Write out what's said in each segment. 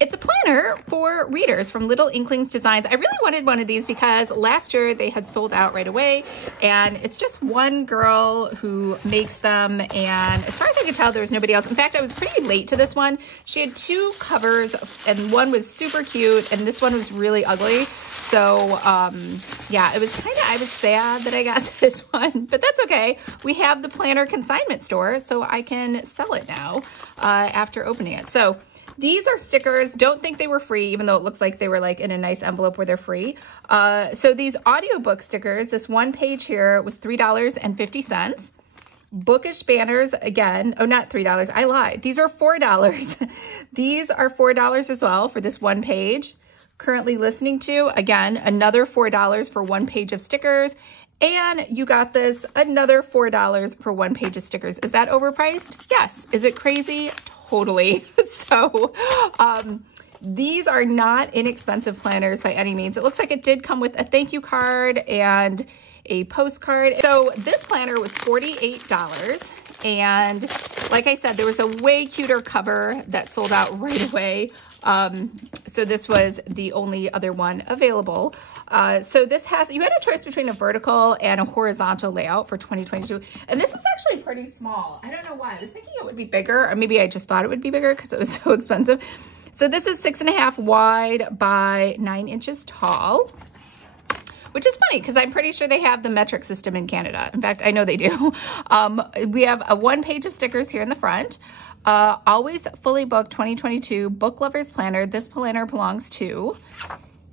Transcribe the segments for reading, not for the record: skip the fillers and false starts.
It's a planner for readers from Little Inklings Designs. I really wanted one of these because last year they had sold out right away, and it's just one girl who makes them, and as far as I could tell, there was nobody else. In fact, I was pretty late to this one. She had two covers, and one was super cute, and this one was really ugly. So, yeah, it was I was sad that I got this one, but that's okay. We have the planner consignment store, so I can sell it now after opening it. So, these are stickers. Don't think they were free, even though it looks like they were like in a nice envelope where they're free. So these audiobook stickers, this one page here was $3.50. Bookish banners, again, oh, not $3, I lied. These are $4. These are $4 as well for this one page. Currently listening to, again, another $4 for one page of stickers. And you got this, another $4 for one page of stickers. Is that overpriced? Yes. Is it crazy? Totally. So these are not inexpensive planners by any means. It looks like it did come with a thank you card and a postcard. So this planner was $48. And like I said, there was a way cuter cover that sold out right away. So this was the only other one available. So this has, you had a choice between a vertical and a horizontal layout for 2022. And this is actually pretty small. I don't know why. I was thinking it would be bigger, or maybe I just thought it would be bigger because it was so expensive. So this is 6.5 wide by 9 inches tall, which is funny because I'm pretty sure they have the metric system in Canada. In fact, I know they do. We have a one page of stickers here in the front. Always fully booked 2022 book lovers planner. This planner belongs to.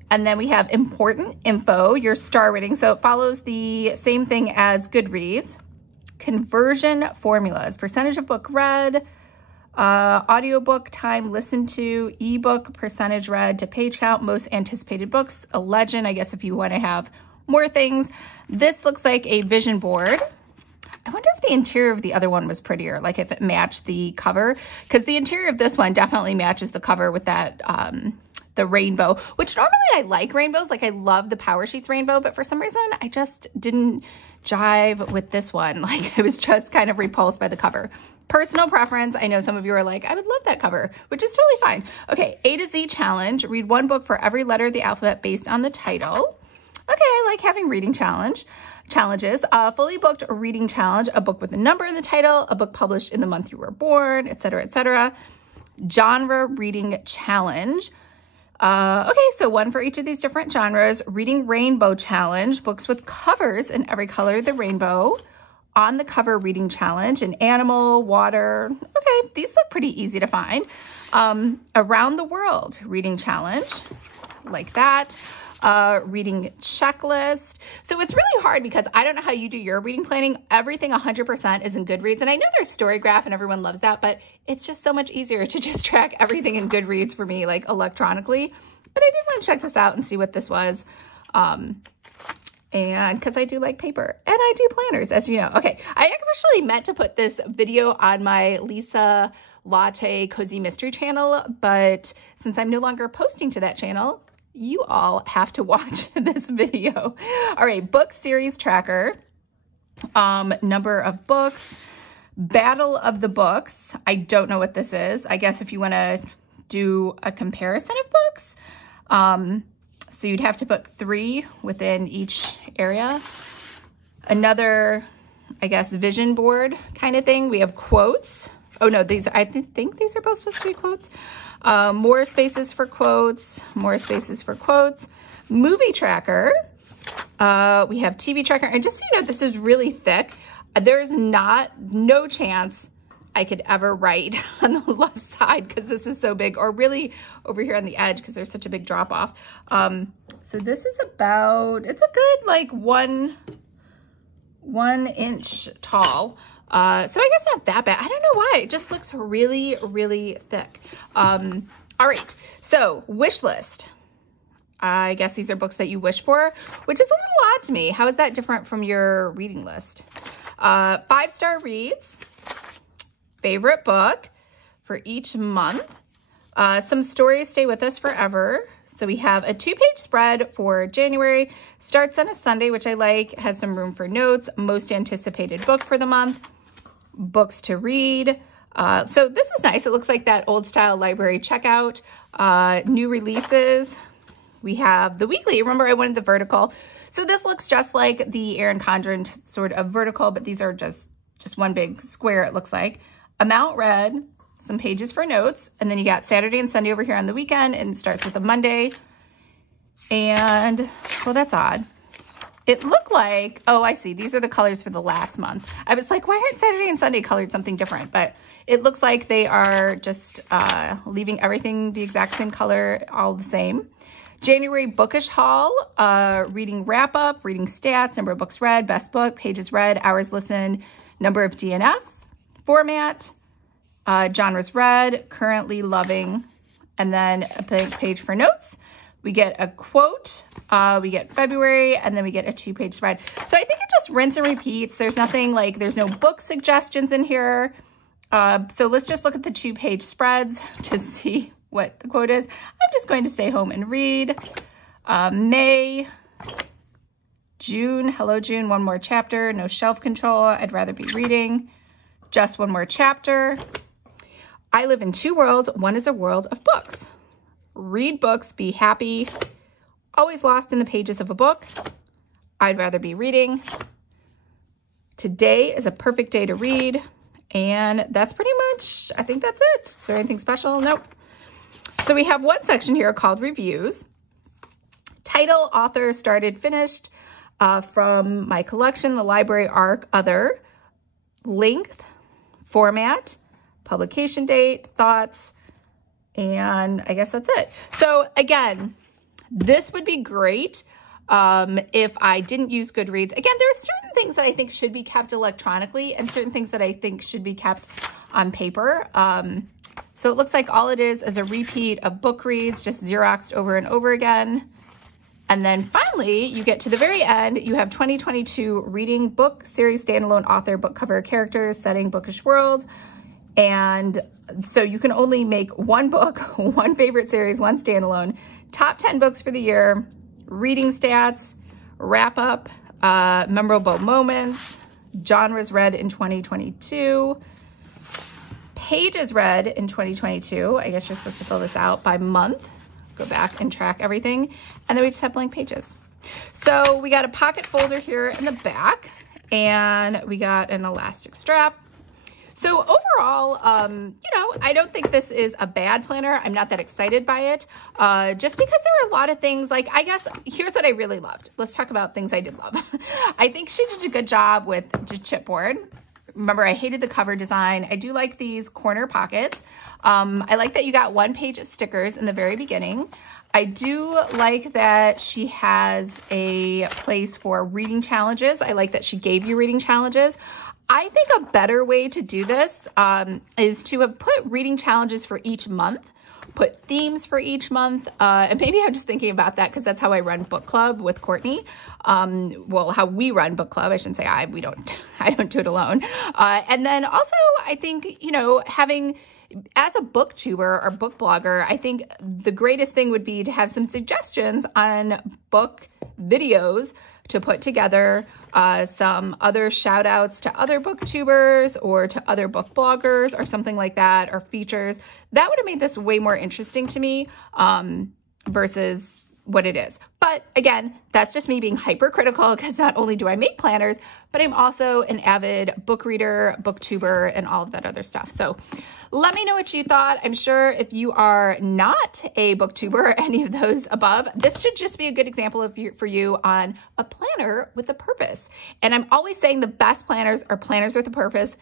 And then we have important info, your star rating. So it follows the same thing as Goodreads. Conversion formulas, percentage of book read, audiobook time listened to, ebook percentage read to page count, most anticipated books, a legend, I guess if you want to have more things. This looks like a vision board. I wonder if the interior of the other one was prettier, like if it matched the cover, because the interior of this one definitely matches the cover with that, the rainbow, which normally I like rainbows. Like I love the Power Sheets rainbow, but for some reason I just didn't jive with this one. Like I was just kind of repulsed by the cover. Personal preference. I know some of you are like, I would love that cover, which is totally fine. Okay, A to Z challenge. Read one book for every letter of the alphabet based on the title. Okay, I like having reading challenges. Fully booked reading challenge, a book with a number in the title, a book published in the month you were born, etc., etc. Genre reading challenge. Okay, so one for each of these different genres. Reading rainbow challenge, books with covers in every color of the rainbow. On the cover reading challenge, an animal, water. Okay, these look pretty easy to find. Around the world reading challenge, like that. Reading checklist. So it's really hard because I don't know how you do your reading planning. Everything 100% is in Goodreads. And I know there's StoryGraph and everyone loves that, but it's just so much easier to just track everything in Goodreads for me, like electronically. But I did want to check this out and see what this was. And because I do like paper and I do planners, as you know. Okay, I actually meant to put this video on my Lisa Latte Cozy Mystery channel, but since I'm no longer posting to that channel, you all have to watch this video. All right, book series tracker, number of books, battle of the books. I don't know what this is. I guess if you want to do a comparison of books, so you'd have to book 3 within each area. Another, I guess, vision board kind of thing. We have quotes. Oh no, these, I think these are both supposed to be quotes. More spaces for quotes, more spaces for quotes. Movie tracker. We have TV tracker. And just so you know, this is really thick. There's no chance I could ever write on the left side because this is so big, or really over here on the edge because there's such a big drop off. So this is about, it's a good like one inch tall. So I guess not that bad. I don't know why. It just looks really, really thick. All right. So wish list. I guess these are books that you wish for, which is a little odd to me. How is that different from your reading list? 5-star reads. Favorite book for each month. Some stories stay with us forever. So we have a 2-page spread for January. Starts on a Sunday, which I like. Has some room for notes. Most anticipated book for the month. Books to read. So this is nice. It looks like that old style library checkout. New releases. We have the weekly. Remember, I wanted the vertical. So this looks just like the Erin Condren sort of vertical, but these are just one big square, it looks like. Amount read, some pages for notes, and then you got Saturday and Sunday over here on the weekend, and it starts with a Monday. And, well, that's odd. It looked like, oh, I see. These are the colors for the last month. I was like, why aren't Saturday and Sunday colored something different? But it looks like they are just leaving everything the exact same color, all the same. January bookish haul, reading wrap up, reading stats, number of books read, best book, pages read, hours listened, number of DNFs, format, genres read, currently loving, and then a page for notes. We get a quote, we get February, and then we get a 2-page spread. So I think it just rinse and repeats. There's nothing like, there's no book suggestions in here. So let's just look at the 2-page spreads to see what the quote is. I'm just going to stay home and read. May, June, hello June, one more chapter, no shelf control, I'd rather be reading. Just one more chapter. I live in 2 worlds, one is a world of books. Read books, be happy, always lost in the pages of a book. I'd rather be reading. Today is a perfect day to read. And that's pretty much, I think that's it. Is there anything special? Nope. So we have one section here called reviews. Title, author, started, finished, from my collection, the library arc, other, length, format, publication date, thoughts, and I guess that's it. So again, this would be great if I didn't use Goodreads. Again, there are certain things that I think should be kept electronically and certain things that I think should be kept on paper. So it looks like all it is a repeat of book reads, just Xeroxed over and over again. And then finally, you get to the very end, you have 2022 reading book, series, standalone, author, book cover, characters, setting, bookish world. And so you can only make one book, one favorite series, one standalone, top 10 books for the year, reading stats, wrap up, memorable moments, genres read in 2022, pages read in 2022. I guess you're supposed to fill this out by month. Go back and track everything. And then we just have blank pages. So we got a pocket folder here in the back, and we got an elastic strap. So overall, you know, I don't think this is a bad planner. I'm not that excited by it, just because there are a lot of things, like, I guess, here's what I really loved. Let's talk about things I did love. I think she did a good job with the chipboard. Remember, I hated the cover design. I do like these corner pockets. I like that you got 1 page of stickers in the very beginning. I do like that she has a place for reading challenges. I like that she gave you reading challenges. I think a better way to do this is to have put reading challenges for each month, put themes for each month, and maybe I'm just thinking about that because that's how I run book club with Courtney. Well, how we run book club, I shouldn't say I don't do it alone. And then also I think, you know, having, as a booktuber or book blogger, I think the greatest thing would be to have some suggestions on book videos to put together, some other shout outs to other booktubers or to other book bloggers or something like that, or features. That would have made this way more interesting to me versus what it is. But again, that's just me being hypercritical, because not only do I make planners, but I'm also an avid book reader, booktuber, and all of that other stuff. So let me know what you thought. I'm sure if you are not a booktuber or any of those above, this should just be a good example for you on a planner with a purpose. And I'm always saying the best planners are planners with a purpose.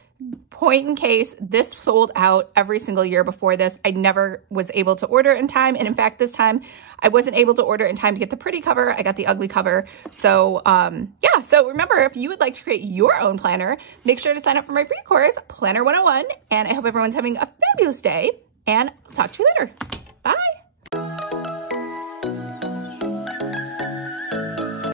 Point in case, this sold out every single year before this. I never was able to order in time. And in fact, this time I wasn't able to order in time to get the pretty cover. I got the ugly cover. So yeah, so remember, if you would like to create your own planner, make sure to sign up for my free course, Planner 101. And I hope everyone's having a fabulous day, and I'll talk to you later. Bye.